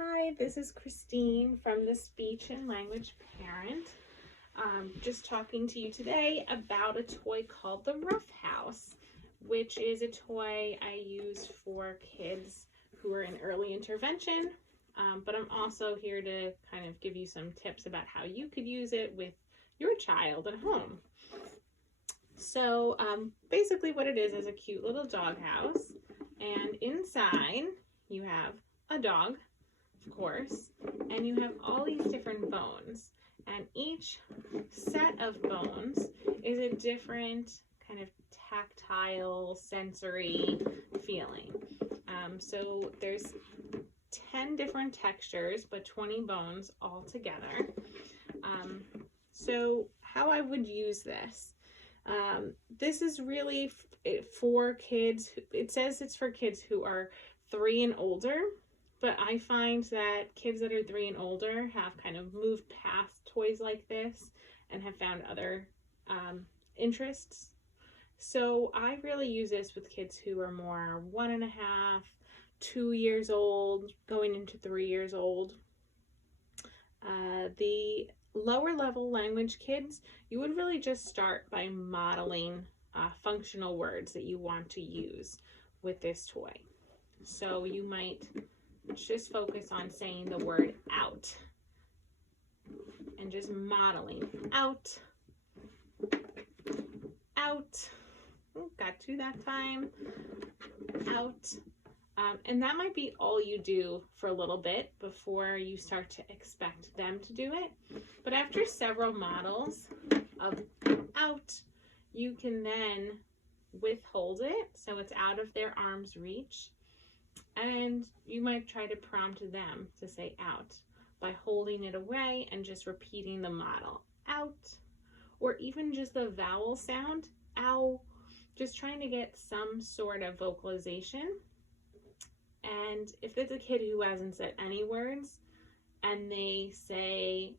Hi, this is Christine from the Speech and Language Parent. Just talking to you today about a toy called the Ruff House, which is a toy I use for kids who are in early intervention, but I'm also here to kind of give you some tips about how you could use it with your child at home. So basically what it is a cute little doghouse, and inside you have a dog, of course, and you have all these different bones, and each set of bones is a different kind of tactile sensory feeling. So there's 10 different textures but 20 bones all together. So how I would use this, this is really for kids. It says it's for kids who are 3 and older, but I find that kids that are 3 and older have kind of moved past toys like this and have found other interests. So I really use this with kids who are more 1.5, 2 years old, going into 3 years old. The lower level language kids, you would really just start by modeling functional words that you want to use with this toy. So you might just focus on saying the word out and just modeling out, out. Ooh, got 2 that time. Out. And that might be all you do for a little bit before you start to expect them to do it. But after several models of out, you can then withhold it so it's out of their arm's reach. And you might try to prompt them to say out by holding it away and just repeating the model, out, or even just the vowel sound, ow, just trying to get some sort of vocalization. And if it's a kid who hasn't said any words and they say,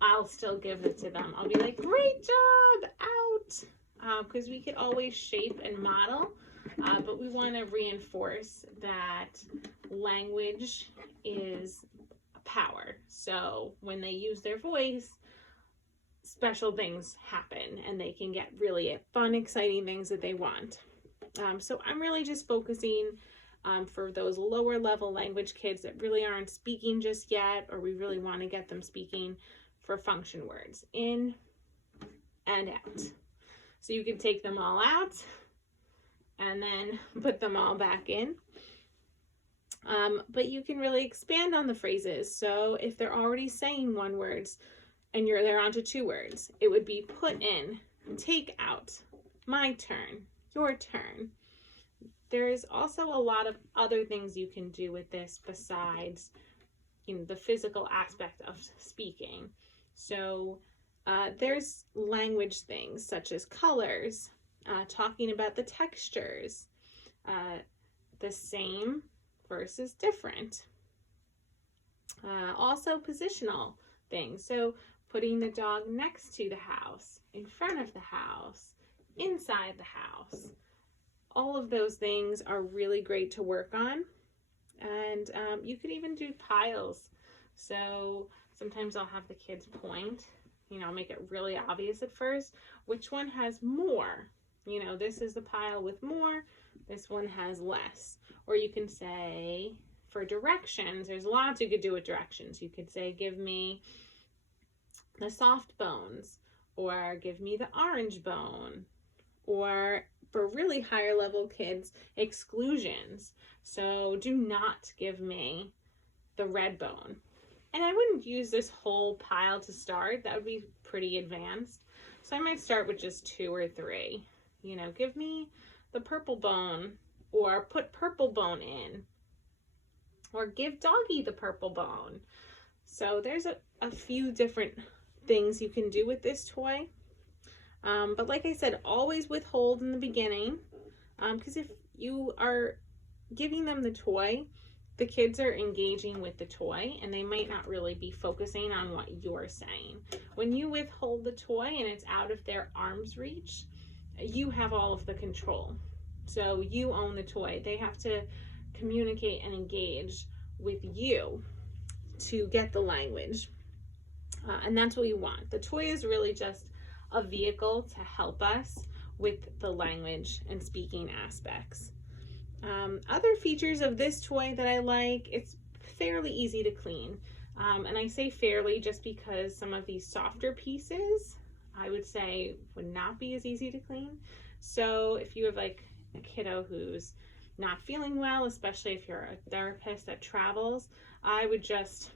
I'll still give it to them. I'll be like, great job, out, because we could always shape and model. But we want to reinforce that language is power. So when they use their voice, special things happen and they can get really fun, exciting things that they want. So I'm really just focusing for those lower level language kids that really aren't speaking just yet, or we really want to get them speaking, for function words, in and out. So you can take them all out and then put them all back in. But you can really expand on the phrases. So if they're already saying 1 words and they're onto 2 words, it would be put in, take out, my turn, your turn. There is also a lot of other things you can do with this besides, the physical aspect of speaking. So there's language things such as colors, talking about the textures, the same versus different. Also positional things. So putting the dog next to the house, in front of the house, inside the house. All of those things are really great to work on. And you could even do piles. So sometimes I'll have the kids point, make it really obvious at first, which one has more. This is the pile with more, this one has less. Or you can say, for directions, there's lots you could do with directions. You could say, give me the soft bones, or give me the orange bone, or for really higher level kids, exclusions. So do not give me the red bone. And I wouldn't use this whole pile to start. That would be pretty advanced. So I might start with just 2 or 3. Give me the purple bone, or put purple bone in, or give doggy the purple bone. So there's a few different things you can do with this toy. But like I said, always withhold in the beginning, because if you are giving them the toy, the kids are engaging with the toy and they might not really be focusing on what you're saying. When you withhold the toy and it's out of their arm's reach, you have all of the control. So you own the toy. They have to communicate and engage with you to get the language. And that's what we want. The toy is really just a vehicle to help us with the language and speaking aspects. Other features of this toy that I like, it's fairly easy to clean. And I say fairly just because some of these softer pieces, I would say, would not be as easy to clean. So if you have like a kiddo who's not feeling well, especially if you're a therapist that travels, I would just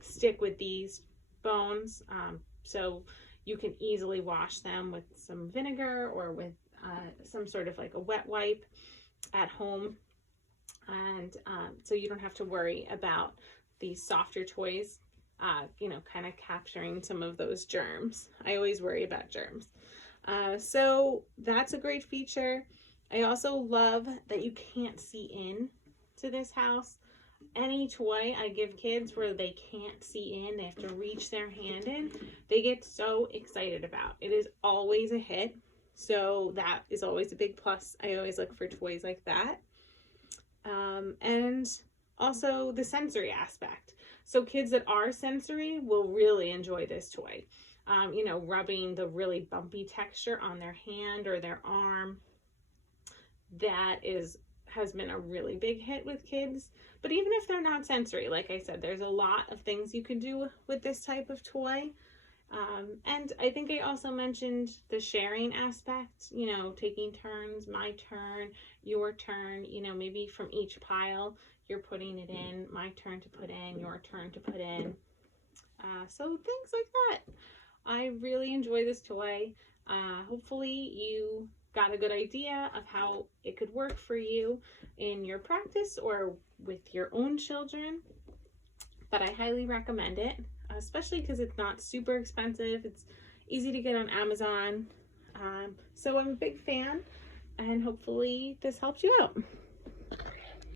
stick with these bones, so you can easily wash them with some vinegar or with some sort of like a wet wipe at home, and so you don't have to worry about these softer toys, you know, kind of capturing some of those germs. I always worry about germs. So that's a great feature. I also love that you can't see in to this house. Any toy I give kids where they can't see in, they have to reach their hand in, they get so excited about. It is always a hit. So that is always a big plus. I always look for toys like that. And also the sensory aspect. So kids that are sensory will really enjoy this toy. You know, rubbing the really bumpy texture on their hand or their arm, that has been a really big hit with kids. But even if they're not sensory, like I said, there's a lot of things you can do with this type of toy. And I think I also mentioned the sharing aspect, you know, taking turns, my turn, your turn, you know, maybe from each pile, you're putting it in, my turn to put in, your turn to put in. So things like that. I really enjoy this toy. Hopefully you got a good idea of how it could work for you in your practice or with your own children. But I highly recommend it, especially because it's not super expensive. It's easy to get on Amazon. So I'm a big fan, and hopefully this helps you out.